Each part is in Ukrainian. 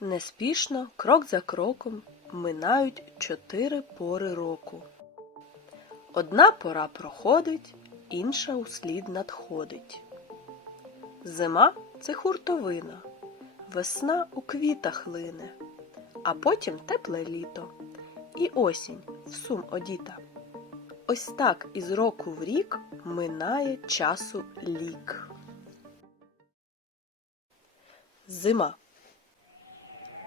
Неспішно, крок за кроком, минають чотири пори року. Одна пора проходить, інша услід надходить. Зима це хуртовина, весна у квітах лине, а потім тепле літо і осінь в сум одіта. Ось так із року в рік минає часу лік. Зима.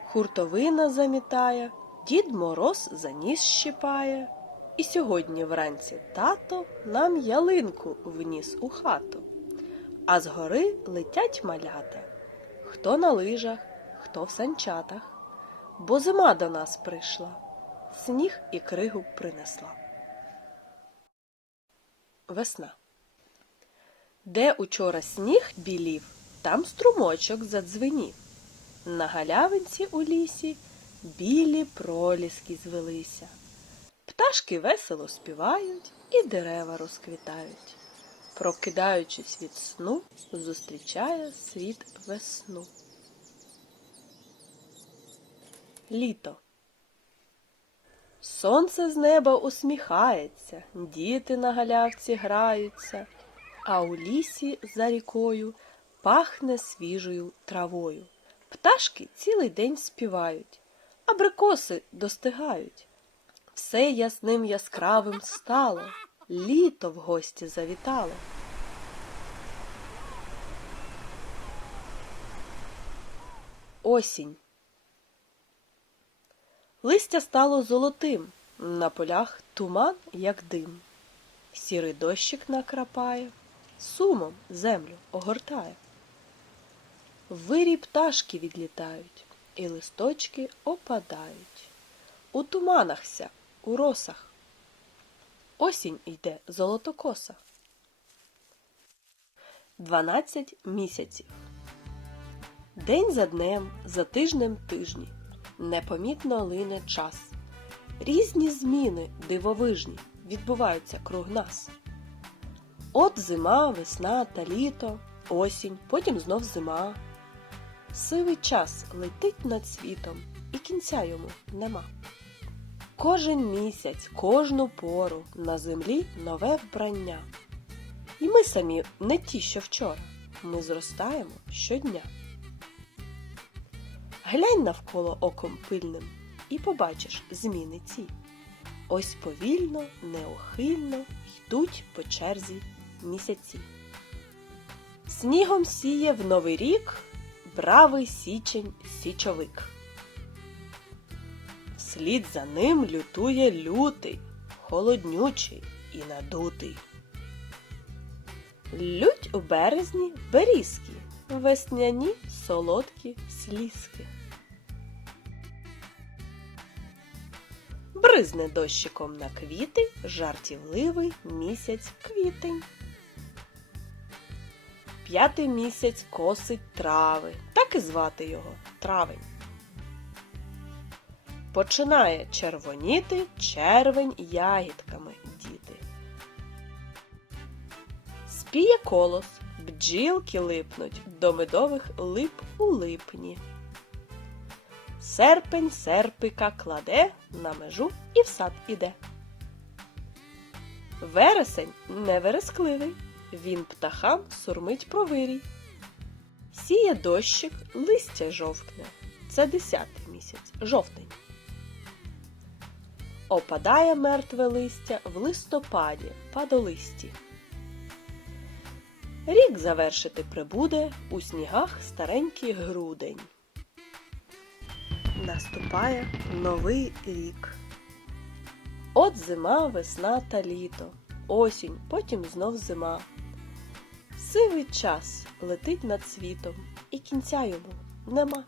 Хуртовина замітає, дід мороз за ніс щипає. І сьогодні вранці тато нам ялинку вніс у хату. А згори летять малята, хто на лижах, хто в санчатах, бо зима до нас прийшла, сніг і кригу принесла. Весна. Де учора сніг білів, там струмочок задзвенів. На галявинці у лісі білі проліски звелися. Пташки весело співають і дерева розквітають. Прокидаючись від сну, зустрічає світ весну. Літо. Сонце з неба усміхається, діти на галявці граються, а у лісі за рікою пахне свіжою травою. Пташки цілий день співають, абрикоси достигають. Все ясним яскравим стало, літо в гості завітало. Осінь. Листя стало золотим, на полях туман, як дим. Сірий дощик накрапає, сумом землю огортає. Вирій пташки відлітають, і листочки опадають. У туманахся, у росах. Осінь йде золотокоса. Дванадцять місяців. День за днем, за тижнем тижні. Непомітно лине час. Різні зміни дивовижні відбуваються круг нас. От зима, весна та літо, осінь, потім знов зима. Сивий час летить над світом, і кінця йому нема. Кожен місяць, кожну пору на землі нове вбрання. І ми самі не ті, що вчора. Ми зростаємо щодня. Глянь навколо оком пильним і побачиш зміни ці. Ось повільно, неухильно йдуть по черзі місяці. Снігом сіє в новий рік бравий січень січовик. Вслід за ним лютує лютий, холоднючий і надутий. Лють у березні берізки, весняні солодкі слізки. Бризне дощиком на квіти жартівливий місяць квітень. П'ятий місяць косить трави, так і звати його травень. Починає червоніти червень ягідками діти. Спіє колос, бджілки липнуть до медових лип у липні. Серпень серпика кладе на межу і в сад іде. Вересень неверескливий, він птахам сурмить про вирій. Сіє дощик, листя жовтне. Це десятий місяць, жовтень. Опадає мертве листя в листопаді, падолисті. Рік завершити прибуде у снігах старенький грудень. Наступає новий рік. От зима, весна та літо, осінь, потім знов зима. Сивий час летить над світом, і кінця йому нема.